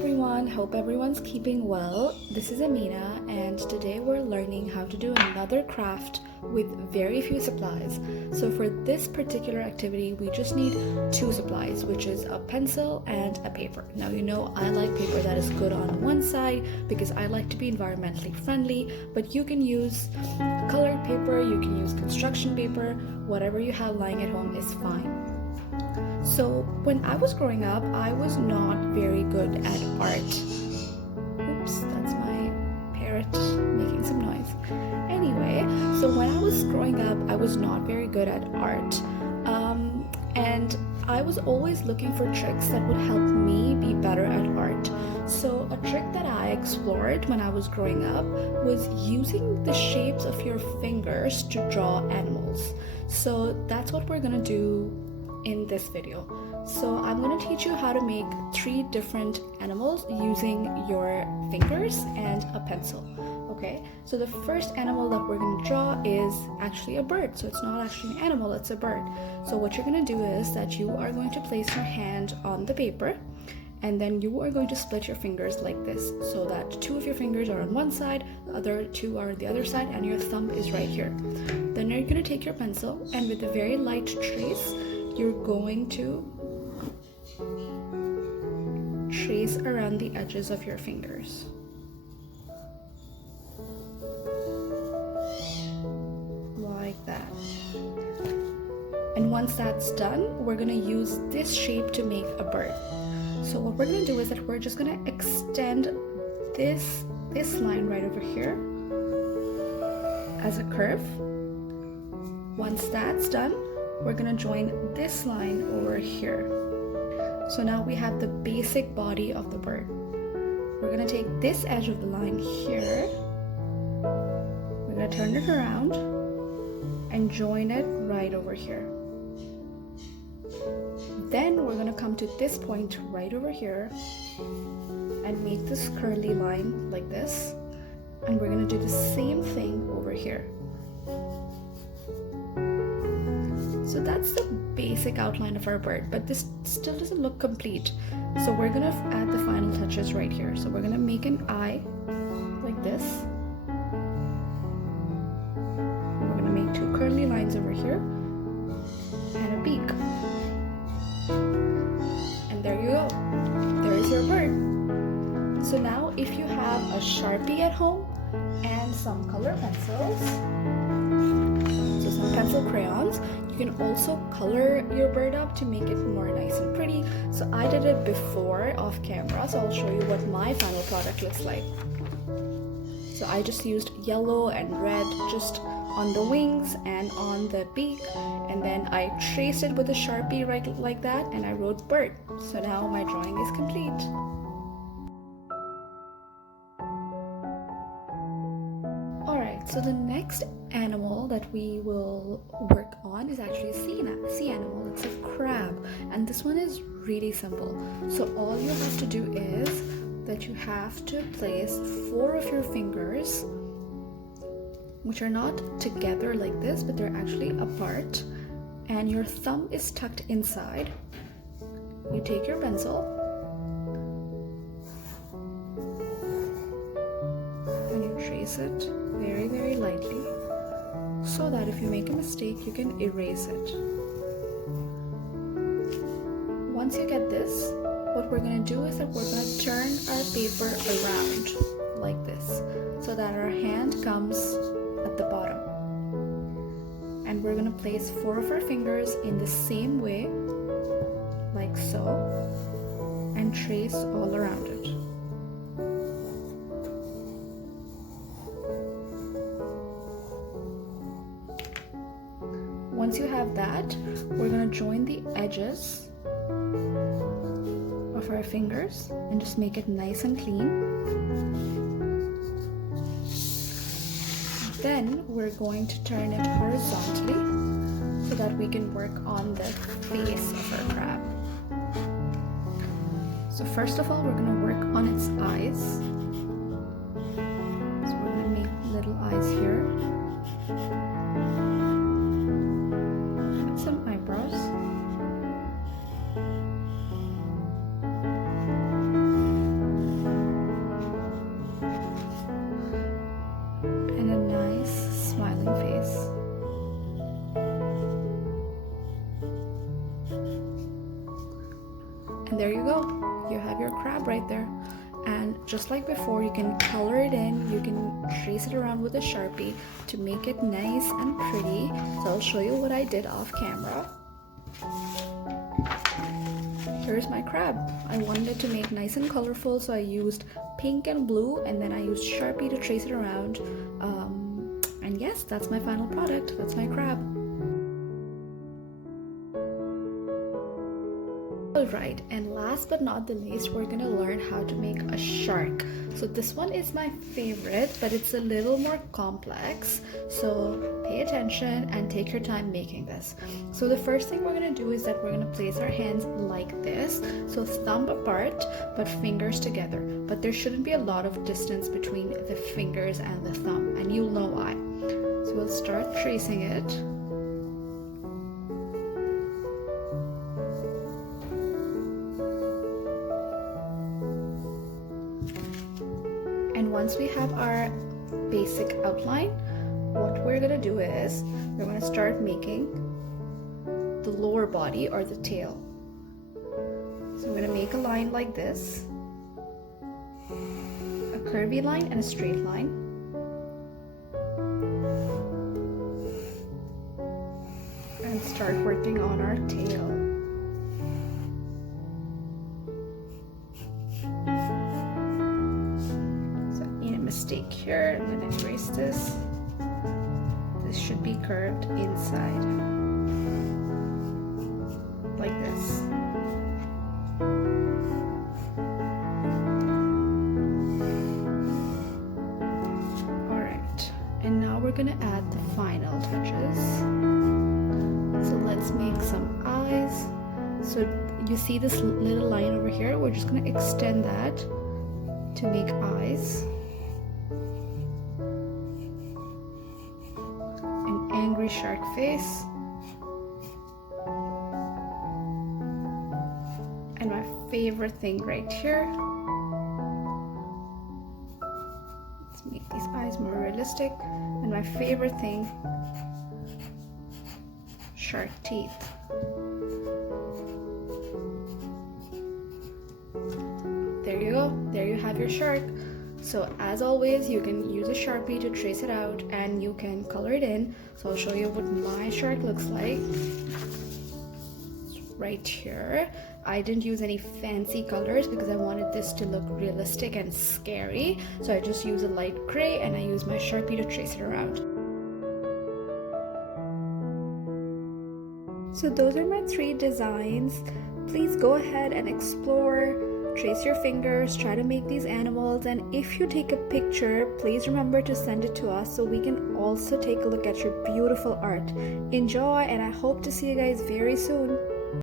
everyone, hope everyone's keeping well. This is Amynah, and today we're learning how to do another craft with very few supplies. So for this particular activity we just need two supplies, which is a pencil and a paper. Now you know I like paper that is good on one side because I like to be environmentally friendly, but you can use colored paper, you can use construction paper, whatever you have lying at home is fine. So when I was growing up, I was not very good at art. Oops, that's my parrot making some noise. Anyway, so when I was growing up, I was not very good at art. And I was always looking for tricks that would help me be better at art. So a trick that I explored when I was growing up was using the shapes of your fingers to draw animals. So that's what we're gonna do in this video. So I'm going to teach you how to make 3 different animals using your fingers and a pencil. Okay, so the first animal that we're going to draw is actually a bird. So it's not actually an animal, it's a bird. So what you're going to do is that you are going to place your hand on the paper, and then you are going to split your fingers like this, so that 2 of your fingers are on one side, the other 2 are on the other side, and your thumb is right here. Then you're going to take your pencil, and with a very light trace, you're going to trace around the edges of your fingers. Like that. And once that's done, we're going to use this shape to make a bird. So what we're going to do is that we're just going to extend this line right over here as a curve. Once that's done, we're going to join this line over here. So now we have the basic body of the bird. We're going to take this edge of the line here. We're going to turn it around and join it right over here. Then we're going to come to this point right over here and make this curly line like this. And we're going to do the same thing over here. So that's the basic outline of our bird, but this still doesn't look complete. So we're gonna add the final touches right here. So we're gonna make an eye like this. We're gonna make 2 curly lines over here and a beak. And there you go. There is your bird. So now if you have a Sharpie at home and some color pencils, so some pencil crayons, you can also color your bird up to make it more nice and pretty. So I did it before off camera, so I'll show you what my final product looks like. So I just used yellow and red just on the wings and on the beak, and then I traced it with a Sharpie right like that, and I wrote bird. So now my drawing is complete. So the next animal that we will work on is actually a sea animal. It's a crab, and this one is really simple. So all you have to do is that you have to place 4 of your fingers, which are not together like this, but they're actually apart, and your thumb is tucked inside. You take your pencil and you trace it very, very lightly, so that if you make a mistake, you can erase it. Once you get this, what we're going to do is that we're going to turn our paper around like this, so that our hand comes at the bottom. And we're going to place 4 of our fingers in the same way, like so, and trace all around it. Once you have that, we're going to join the edges of our fingers and just make it nice and clean. Then we're going to turn it horizontally so that we can work on the face of our crab. So first of all, we're going to work on its eyes. So we're going to make little eyes here. Some eyebrows. And there you go, you have your crab right there. And just like before, you can color it in, you can trace it around with a Sharpie to make it nice and pretty. So I'll show you what I did off camera. Here's my crab. I wanted it to make nice and colorful, so I used pink and blue, and then I used Sharpie to trace it around. And yes, that's my final product. That's my crab. Alright, and last but not the least, we're gonna learn how to make a shark. So this one is my favorite, but it's a little more complex. So pay attention and take your time making this. So the first thing we're gonna do is that we're gonna place our hands like this. So thumb apart, but fingers together. But there shouldn't be a lot of distance between the fingers and the thumb, and you'll know why. So we'll start tracing it. And once we have our basic outline, what we're gonna do is we're gonna start making the lower body or the tail. So I'm gonna make a line like this, a curvy line and a straight line. And start working on our tail. Mistake here. I'm going to erase this. This should be curved inside like this. Alright, and now we're going to add the final touches. So let's make some eyes. So you see this little line over here? We're just going to extend that to make eyes. Angry shark face, and my favorite thing right here, let's make these eyes more realistic, and my favorite thing, shark teeth. There you go, there you have your shark. So as always, you can use a Sharpie to trace it out and you can color it in. So I'll show you what my shark looks like. Right here. I didn't use any fancy colors because I wanted this to look realistic and scary. So I just use a light gray and I use my Sharpie to trace it around. So those are my 3 designs. Please go ahead and explore. Trace your fingers, try to make these animals, and if you take a picture, please remember to send it to us so we can also take a look at your beautiful art. Enjoy, and I hope to see you guys very soon.